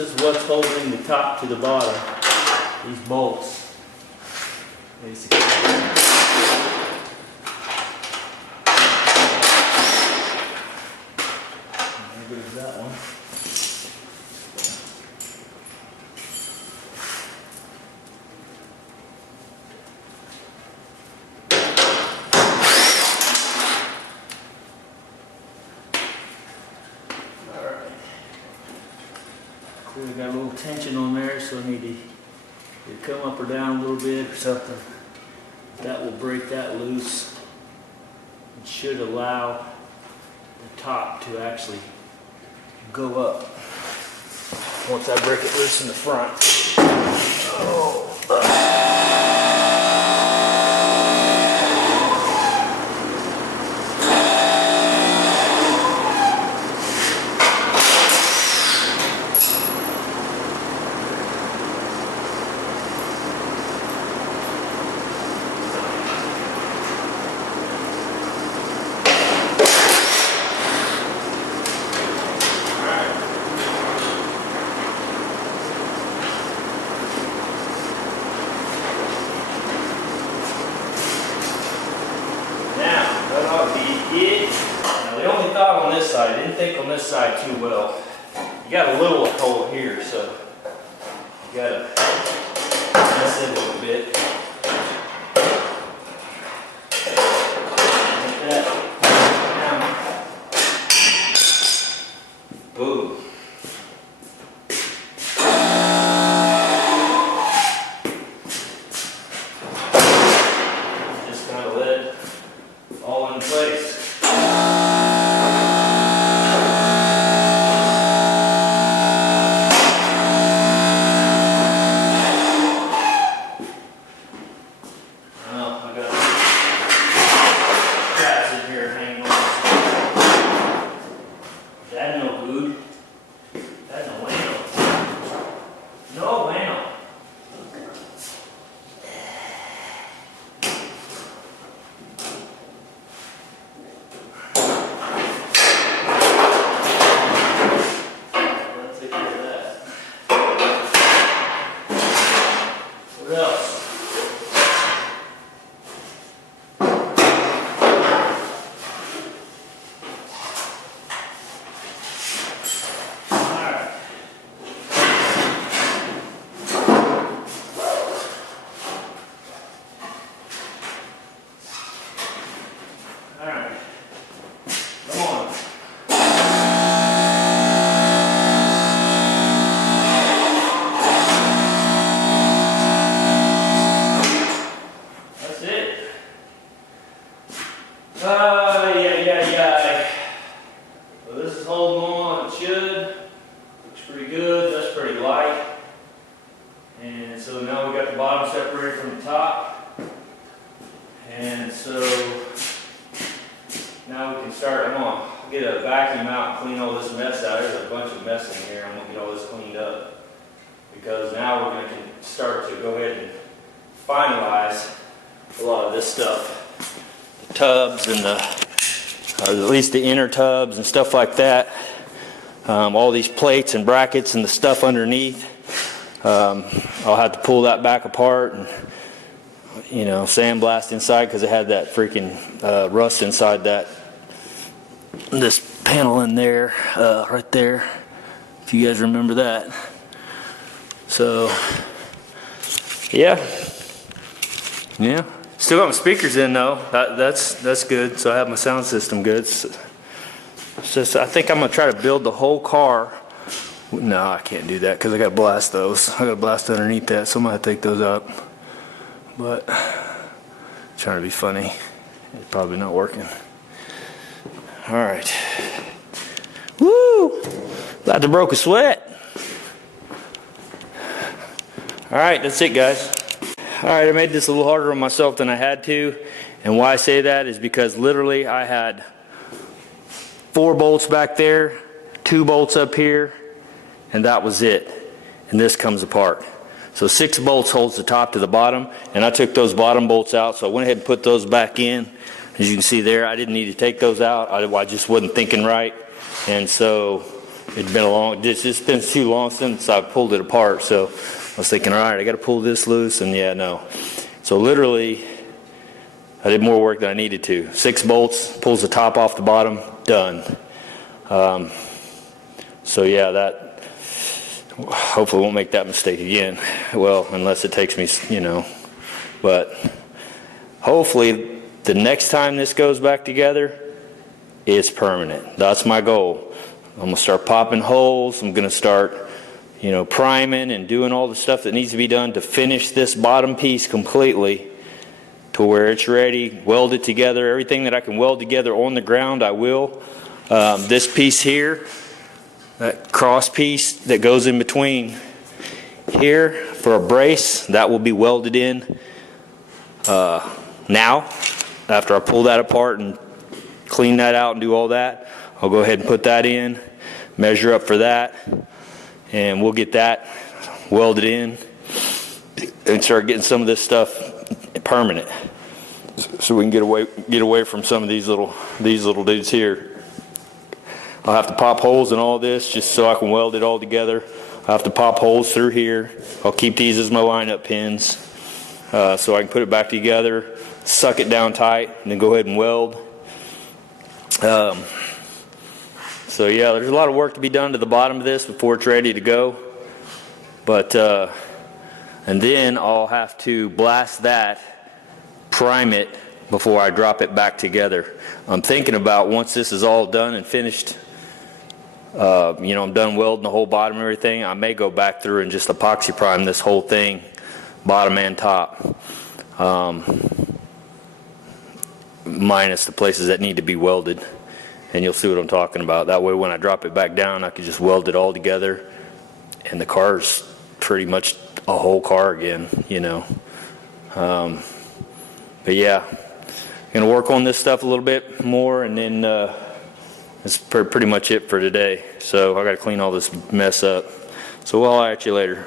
is what's holding the top to the bottom. These bolts, basically. There goes that one. We got a little tension on there, so I need to come up or down a little bit or something. That will break that loose. It should allow the top to actually go up once I break it loose in the front. Oh. Now the only thought on this side, I didn't think on this side too well. You got a little hole here, so you gotta mess it a little bit. Like that. Boom. Just kind of let it all in place. So this is holding on, it should. Looks pretty good, that's pretty light. And so now we got the bottom separated from the top. And so now we can start. I'm gonna get a vacuum out and clean all this mess out. There's a bunch of mess in here. I'm gonna get all this cleaned up. Because now we're gonna start to go ahead and finalize a lot of this stuff. The tubs and or at least the inner tubs and stuff like that. All these plates and brackets and the stuff underneath. I'll have to pull that back apart and, you know, sandblast inside because it had that freaking rust inside this panel in there, right there. If you guys remember that. So, yeah. Still got my speakers in though. That's good. So I have my sound system good. It's just, I think I'm gonna try to build the whole car. No, I can't do that because I gotta blast those. I gotta blast underneath that, so I'm gonna have to take those up. But trying to be funny. It's probably not working. All right. Woo! Glad to broke a sweat. All right, that's it, guys. All right, I made this a little harder on myself than I had to. And why I say that is because literally I had 4 bolts back there, 2 bolts up here, and that was it. And this comes apart. So 6 bolts holds the top to the bottom, and I took those bottom bolts out, so I went ahead and put those back in. As you can see there, I didn't need to take those out. I just wasn't thinking right. And so It's been too long since I pulled it apart, so I was thinking, all right, I got to pull this loose, and yeah, no. So literally, I did more work than I needed to. 6 bolts, pulls the top off the bottom, done. So yeah, that hopefully won't make that mistake again. Well, unless it takes me, but hopefully the next time this goes back together, it's permanent. That's my goal. I'm gonna start popping holes. I'm gonna start, priming and doing all the stuff that needs to be done to finish this bottom piece completely to where it's ready, weld it together. Everything that I can weld together on the ground, I will. This piece here, that cross piece that goes in between here for a brace, that will be welded in now. After I pull that apart and clean that out and do all that, I'll go ahead and put that in, measure up for that, and we'll get that welded in and start getting some of this stuff permanent, so we can get away from some of these little dudes here. I'll have to pop holes in all this just so I can weld it all together. I'll have to pop holes through here. I'll keep these as my lineup pins so I can put it back together, suck it down tight, and then go ahead and weld. So yeah, there's a lot of work to be done to the bottom of this before it's ready to go. But and then I'll have to blast that, prime it before I drop it back together. I'm thinking about once this is all done and finished, I'm done welding the whole bottom and everything, I may go back through and just epoxy prime this whole thing, bottom and top, minus the places that need to be welded. And you'll see what I'm talking about. That way when I drop it back down, I can just weld it all together, and the car's pretty much a whole car again, But yeah, I'm going to work on this stuff a little bit more, and then that's pretty much it for today. So I got to clean all this mess up. So we'll holler at you later.